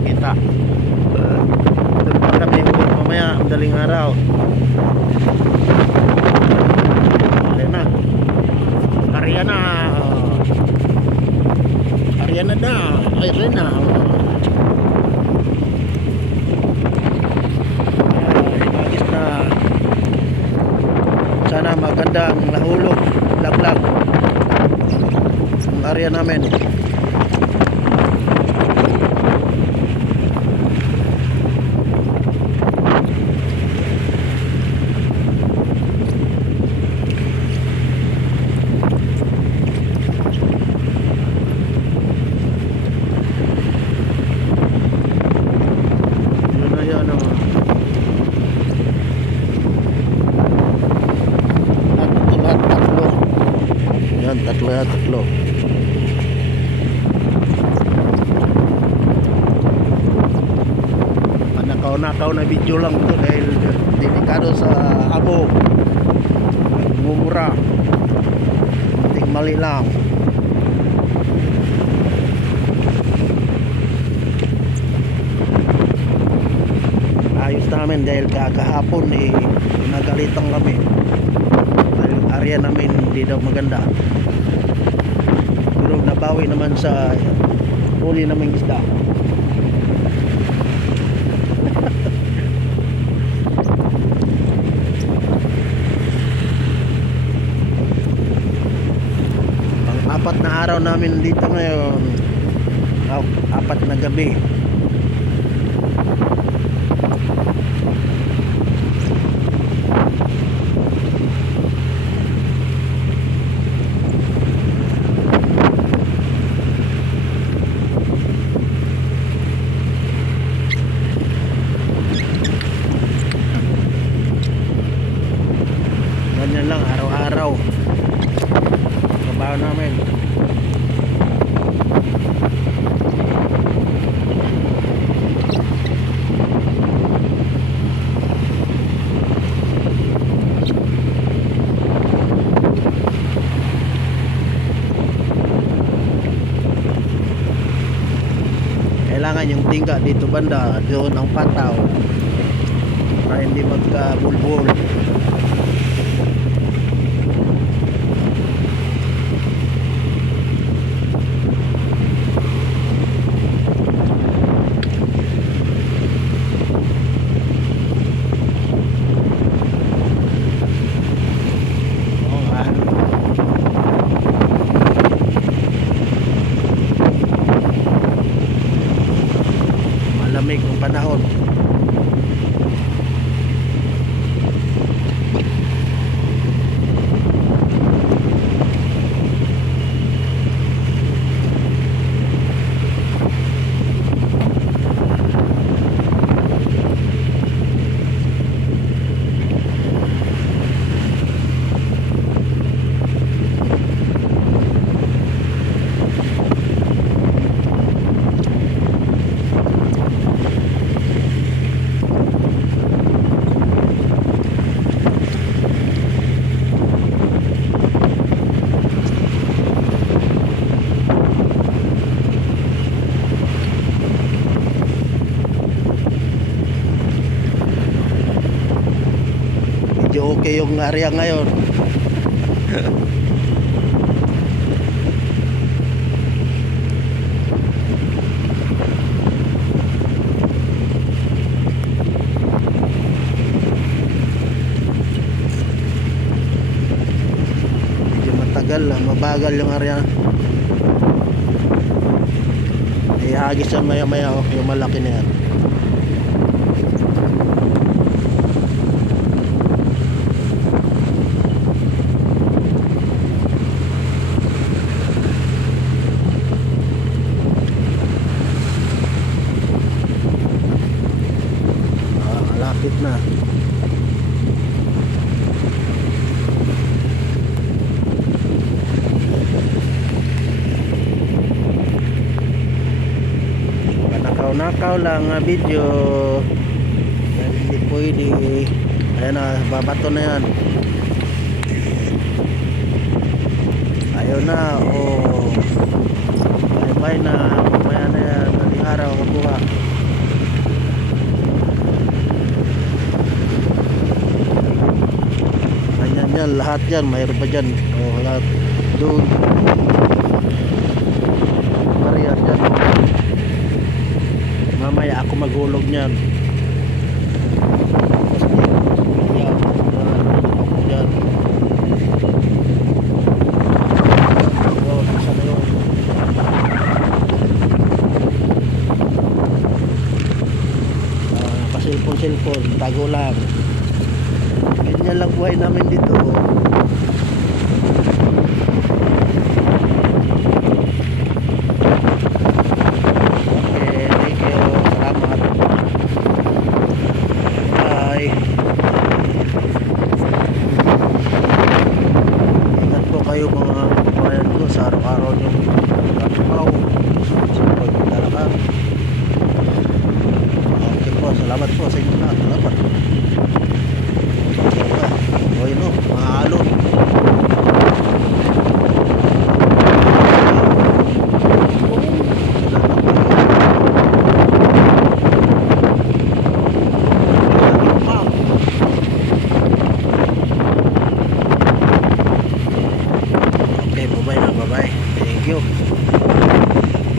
makita. Doon pa kami ulit mamaya, madaling araw. Ayun na. Ariana. Ariana na. Ariana. Agis na. Sana magandang nahulog. Laglag. Ang area namin. Tatlo. Nakaw na video lang ito dahil delikado sa abo. Mumura. Ting mali lang. Ayos namin dahil kahapon nagalitan kami. Dahil yung area namin hindi daw maganda. Pero nabawi naman sa huli naming isda. Ang 4 na araw namin dito ngayon, 4 na gabi. Ganyan lang araw-araw trabaho namin. Kailangan yung tingga dito banda, doon ang pataw para hindi magka-bulbul. Malamig ang panahon. Medyo okay yung area ngayon. Medyo matagal, mabagal yung area. Ihagis yan maya-maya, yung malaki na yan. Lapit na. Nakaw lang nga video. Hindi pwede. Ayan na, babato na yan. Ayaw na. Bye bye na. Mamaya na yan. Daling araw mabuha. lahat yan, mayroon pa dyan. O, lahat. Doon. Marian dyan. Mamaya ako maghulog niyan. Yan. Yan. Yun, isa na yun. Pasilpon-silpon, tago lang. Ganyan lang buhay namin dito. Okay, thank you. Salamat. Bye. Ingat po kayo mga kabayan ko sa araw-araw yung trabaho sa paglalakad. Okay po, salamat po sa inyo lahat. Salamat. O yun o, mga alon. Okay, bye-bye na, bye-bye. Thank you.